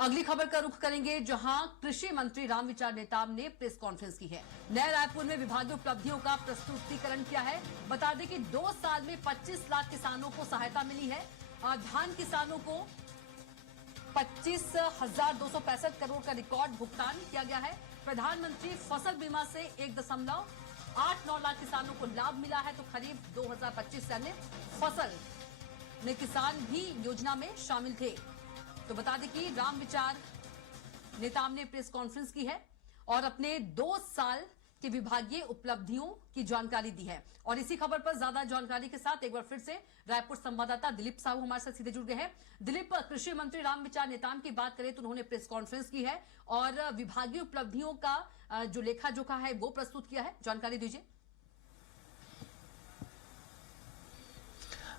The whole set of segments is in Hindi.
अगली खबर का रुख करेंगे, जहां कृषि मंत्री रामविचार नेताम ने प्रेस कॉन्फ्रेंस की है। नया रायपुर में विभागीय उपलब्धियों का प्रस्तुतिकरण किया है। बता दें कि 2 साल में 25 लाख किसानों को सहायता मिली है। धान किसानों को 25,265 करोड़ का रिकॉर्ड भुगतान किया गया है। प्रधानमंत्री फसल बीमा से 1.89 लाख किसानों को लाभ मिला है। तो खरीफ 2025 से अन्य फसल में किसान भी योजना में शामिल थे। तो बता दें कि रामविचार नेताम ने प्रेस कॉन्फ्रेंस की है और अपने 2 साल की विभागीय उपलब्धियों की जानकारी दी है। और इसी खबर पर ज्यादा जानकारी के साथ एक बार फिर से रायपुर संवाददाता दिलीप साहू हमारे साथ सीधे जुड़ गए हैं। दिलीप, कृषि मंत्री रामविचार नेताम की बात करें तो उन्होंने प्रेस कॉन्फ्रेंस की है और विभागीय उपलब्धियों का जो लेखा जोखा है वो प्रस्तुत किया है। जानकारी दीजिए।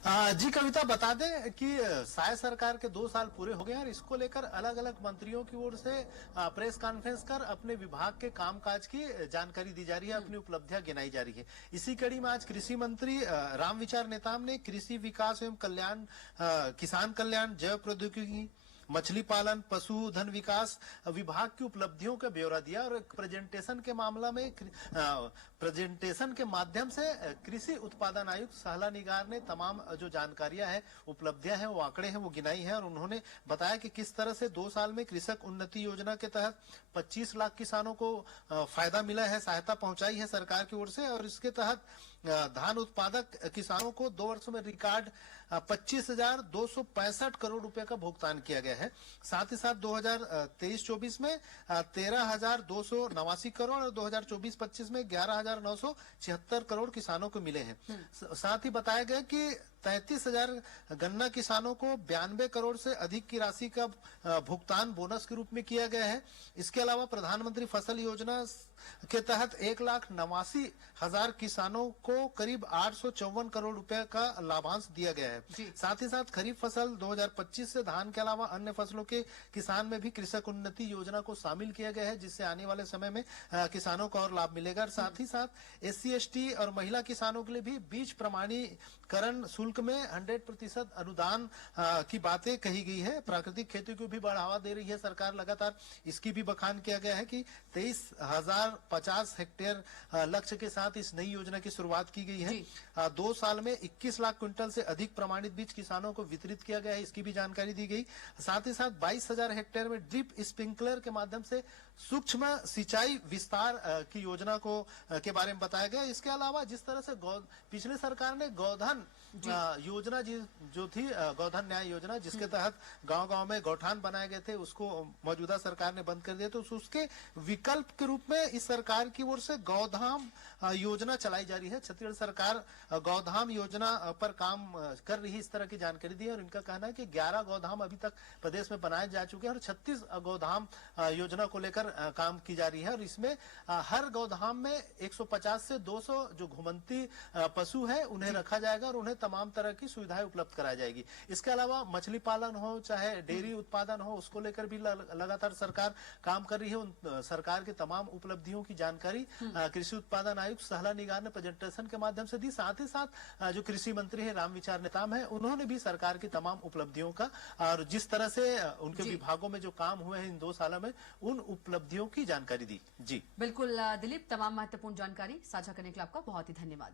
जी कविता, बता दें कि साय सरकार के 2 साल पूरे हो गए और इसको लेकर अलग अलग मंत्रियों की ओर से प्रेस कॉन्फ्रेंस कर अपने विभाग के कामकाज की जानकारी दी जा रही है, अपनी उपलब्धियां गिनाई जा रही है। इसी कड़ी में आज कृषि मंत्री रामविचार नेताम ने कृषि विकास एवं कल्याण, किसान कल्याण, जैव प्रौद्योगिकी, मछली पालन, पशुधन विकास विभाग की उपलब्धियों का ब्यौरा दिया और एक प्रेजेंटेशन के मामला में प्रेजेंटेशन के माध्यम से कृषि उत्पादन आयुक्त सहला निगार ने तमाम जो जानकारियां हैं, उपलब्धियां हैं, वो आंकड़े हैं, वो गिनाई हैं और उन्होंने बताया कि किस तरह से 2 साल में कृषक उन्नति योजना के तहत 25 लाख किसानों को फायदा मिला है, सहायता पहुंचाई है सरकार की ओर से। और इसके तहत धान उत्पादक किसानों को 2 वर्षों में रिकॉर्ड 25,265 करोड़ रुपए का भुगतान किया गया है। साथ ही साथ 2023-24 में 13,289 करोड़ और 2024-25 में 11,976 करोड़ किसानों को मिले हैं। साथ ही बताया गया कि 33,000 गन्ना किसानों को 92 करोड़ से अधिक की राशि का भुगतान बोनस के रूप में किया गया है। इसके अलावा प्रधानमंत्री फसल योजना के तहत 1,89,000 किसानों को करीब 854 करोड़ रुपए का लाभांश दिया गया है। साथ ही साथ खरीफ फसल 2025 से धान के अलावा अन्य फसलों के किसान में भी कृषक उन्नति योजना को शामिल किया गया है, जिससे आने वाले समय में किसानों को और लाभ मिलेगा। साथ ही साथ SC/ST और महिला किसानों के लिए भी बीज प्रमाणीकरण शुल्क में 100% अनुदान की बातें कही गई है। प्राकृतिक खेती को भी बढ़ावा दे रही है सरकार लगातार। इसकी भी बखान किया गया है कि 23,050 हेक्टेयर लक्ष्य के साथ इस नई योजना की शुरुआत की गई है। 2 साल में 21 लाख क्विंटल से अधिक प्रमाणित बीज किसानों को वितरित किया गया है, इसकी भी जानकारी दी गई। साथ ही साथ 22,000 हेक्टेयर में ड्रिप स्प्रिंकलर के माध्यम से सूक्ष्म सिंचाई विस्तार की योजना को के बारे में बताया गया। इसके अलावा जिस तरह से पिछली सरकार ने गोधन योजना जो थी, गोधन न्याय योजना, जिसके तहत गांव-गांव में गौठान बनाए गए थे, उसको मौजूदा सरकार ने बंद कर दिया। तो उसके विकल्प के रूप में इस सरकार की ओर से गौधाम योजना चलाई जा रही है। छत्तीसगढ़ सरकार गौधाम योजना पर काम कर रही है, इस तरह की जानकारी दी है। और इनका कहना है कि 11 गौधाम अभी तक प्रदेश में बनाए जा चुके हैं और 36 गौधाम योजना को लेकर काम की जा रही है। और इसमें हर गौधाम में 150 से 200 जो घुमंती पशु है उन्हें रखा जाएगा और उन्हें तमाम तरह की सुविधाएं उपलब्ध कराई जाएगी। इसके अलावा मछली पालन हो चाहे डेयरी उत्पादन हो, उसको लेकर भी लगातार सरकार काम कर रही है। उन सरकार के तमाम उपलब्धियों की जानकारी कृषि उत्पादन आयुक्त सहला निगार ने प्रेजेंटेशन के माध्यम से दी। साथ ही साथ जो कृषि मंत्री है रामविचार नेताम है, उन्होंने भी सरकार की तमाम उपलब्धियों का और जिस तरह से उनके विभागों में जो काम हुए हैं इन 2 सालों में, उन उपलब्धियों की जानकारी दी। जी बिल्कुल दिलीप, तमाम महत्वपूर्ण जानकारी साझा करने के लिए आपका बहुत ही धन्यवाद।